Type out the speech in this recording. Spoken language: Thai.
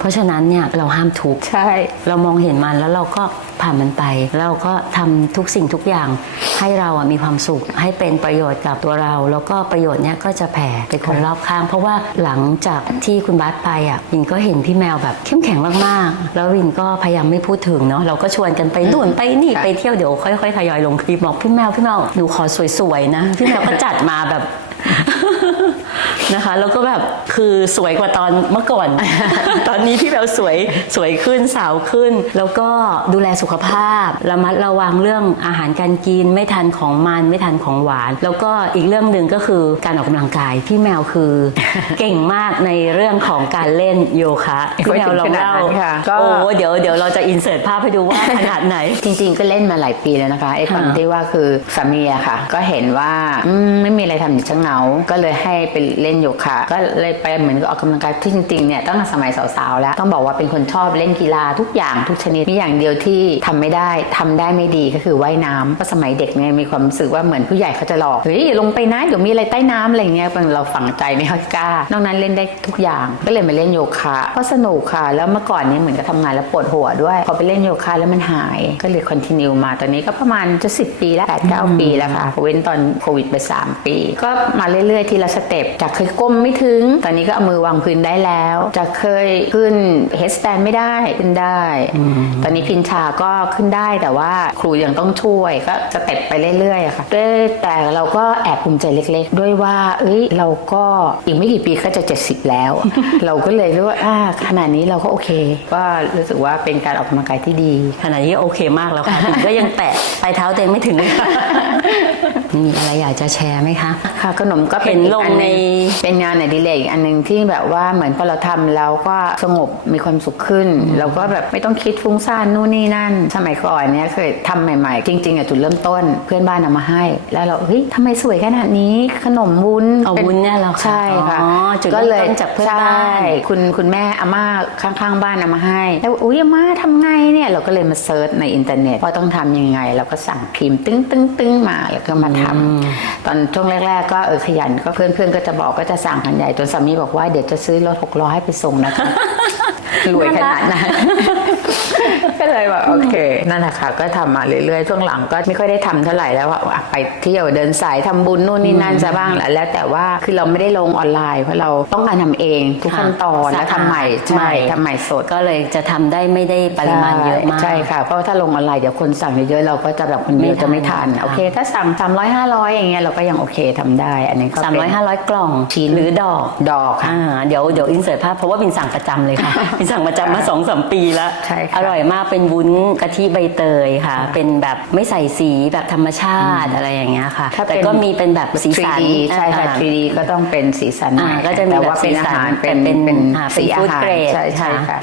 เพราะฉะนั้นเนี่ยเราห้ามทุกข์ใช่ เรามองเห็นมันแล้วเราก็ผ่านมันไปแล้วเราก็ทำทุกสิ่งทุกอย่าง ให้เราอะมีความสุข ให้เป็นประโยชน์กับตัวเรา แล้วก็ประโยชน์เนี้ยก็จะแผ่ไปคนรอบข้าง เพราะว่าหลังจากที่คุณบาสไปอะวินก็เห็นพี่แมวแบบเข้มแข็งมากๆ แล้ววินก็พยายามไม่พูดถึงเนาะเราก็ชวนกันไปนู่นไปนี่ไปเที่ยวเดี๋ยวค่อยๆทยอยลงคลิปบอกพี่แมวพี่แมวหนูขอสวยๆนะพี่แมวก็จัดมาแบบนะคะ แล้วก็แบบคือสวยกว่าตอนเมื่อก่อน ตอนนี้พี่แววสวยสวยขึ้นสาวขึ้น แล้วก็ดูแลสุขภาพระมัดระวังเรื่องอาหารการกินไม่ทานของมันไม่ทานของหวาน แล้วก็อีกเรื่องหนึ่งก็คือการออกกำลังกายพี่แมวคือ เก่งมากในเรื่องของการเล่นโยคะพี่แมวลองเล่าไม่ถึงขนาดนั้นค่ะก็โอ้เดี๋ยวเดี๋ยวเราจะอินเสิร์ตภาพให้ดูว่าขนาดไหน จริง ๆ ก็เล่นมาหลายปีแล้วนะคะไอ้ตอนค่ะที่ว่าคือสามีอะค่ะ ก็เห็นว่าอืมไม่มีอะไรทำอยู่ช่างเหงาก็เลยให้ไปเล่นโยคะก็เลยไปเหมือนออกกำลังกายที่จริงๆเนี่ยตั้งแต่สมัยสาวๆแล้วต้องบอกว่าเป็นคนชอบเล่นกีฬาทุกอย่างทุกชนิดมีอย่างเดียวที่ทำไม่ได้ทำได้ไม่ดีก็คือว่ายน้ำเพราะสมัยเด็กเนี่ยมีความรู้สึกว่าเหมือนผู้ใหญ่เขาจะหลอกเฮ้ยลงไปนะเดี๋ยวมีอะไรใต้น้ำอะไรเงี้ยเราฝังใจไม่ค่อยกล้านอกนั้นเล่นได้ทุกอย่างก็เลยมาเล่นโยคะก็สนุกค่ะ แล้วเมื่อก่อนเนี่ยเหมือนกับทำงานแล้วปวดหัวด้วยพอไปเล่นโยคะแล้วมันหาย ก็เลยคอนติเนียมาตอนนี้ก็ประมาณจะสิปีแล้วแปดเก้าปีแล้วค่ะเว้นตอนโควิดไป 3 ปี ก็มาเรื่อยๆทีละสเต็ปจากเคยก้มไม่ถึง ตอนนี้ก็เอามือวางพื้นได้แล้วจากเคยขึ้นเฮดสแตนไม่ได้ขึ้นได้ ตอนนี้พินชาก็ขึ้นได้แต่ว่าครูยังต้องช่วยก็สเต็ปไปเรื่อยๆอะค่ะด้วยแต่เราก็แอบภูมิใจเล็กๆ ด้วยว่า เอ้ยเราก็อีกไม่กี่ปีก็จะ 70 แล้ว เราก็เลยรู้ว่าอ่าขนาดนี้เราก็โอเค ก็รู้สึกว่าเป็นการออกกำลังกายที่ดีขนาดนี้โอเคมากแล้วค่ะก็ยังแตะปลายเท้าตัวเองไม่ถึงเลยค่ะมีอะไรอยากจะแชร์ไหมคะค่ะขนมก็เป็นเห็นอีกลงอันหในนึ่งเป็นงานอดิเรกอันหนึ่งที่แบบว่าเหมือนพอเราทำแล้วก็สงบมีความสุขขึ้น เราก็แบบไม่ต้องคิดฟุ้งซ่านนู่นนี่นั่น สมัยก่อนเนี้ยเคยทำใหม่ ๆ จริง ๆอะจุดเริ่มต้น เพื่อนบ้านเอามาให้ แล้วเราเฮ้ยทำไมสวยขนาดนี้ขนมวุ้นเอาป็วุ้นเนี่ยเหรอคะใช่ค่ะอ๋อจุดเริ่มต้นจากเพื่อนบ้านใช่คุณคุณแม่อาม่าข้างๆบ้านเอามาให้ แล้วอุ้ยอาม่าทำไงเนี่ยเราก็เลยมาเซิร์ชในอินเทอร์เน็ตว่าต้องทำยังไง เราก็สั่งพิมพ์ตึ้งตึ้งตึ้งมาแล้วก็มาทำตอนช่วงแรก ๆ ก็เออขยันก็เพื่อนๆก็จะบอกก็จะสั่งกันใหญ่จนสามีบอกว่าเดี๋ยวจะซื้อรถหกล้อให้ไปส่งนะคะรวยขนาดนั้น ก็เลยว่าโอเคนั่นแหละค่ะก็ทำมาเรื่อยๆช่วงหลังก็ไม่ค่อยได้ทำเท่าไหร่แล้วอะอะไปเที่ยวเดินสายทำบุญนู่นนี่นั่นซะบ้างแหละแล้วแต่ว่าคือเราไม่ได้ลงออนไลน์เพราะเราต้องการทำเองทุกขั้นตอนค่ะและทำใหม่สะอาดใช่ใหม่ทำใหม่สดก็เลยจะทำได้ไม่ได้ปริมาณเยอะมากใช่ค่ะเพราะว่าถ้าลงออนไลน์เดี๋ยวคนสั่งเยอะๆเราก็จะแบบคนเดียวไม่ทันจะไม่ทันค่ะโอเค ถ้าสั่ง300 500อย่างเงี้ยเราก็ยังโอเคทำได้ อันนี้ก็สามเป็นร้อยห้าร้อยกล่องชิ้นหรือดอกดอกค่ะอ่าเดี๋ยวเดี๋ยวอินเสิร์ตภาพเพราะว่าบินสั่งประจำเลยค่ะบินสั่งประจำมาสองสามปีแล้วใช่ค่ะอร่อยมากเป็นวุ้นกะทิใบเตยค่ะ เป็นแบบไม่ใส่สีแบบธรรมชาติอะไรอย่างเงี้ยค่ะ ถ้าแต่เป็นก็มีเป็นแบบสีสัน 3D ใช่ค่ะอ่า 3D ก็ต้องเป็นสีสันอ่าใหม่ก็จะมีแต่แบบว่าเป็นสีอาสันหารแต่เป็นเป็นเป็นอ่าเป็นสีอา food หาร grade ใช่ใช่ค่ะ ค่ะ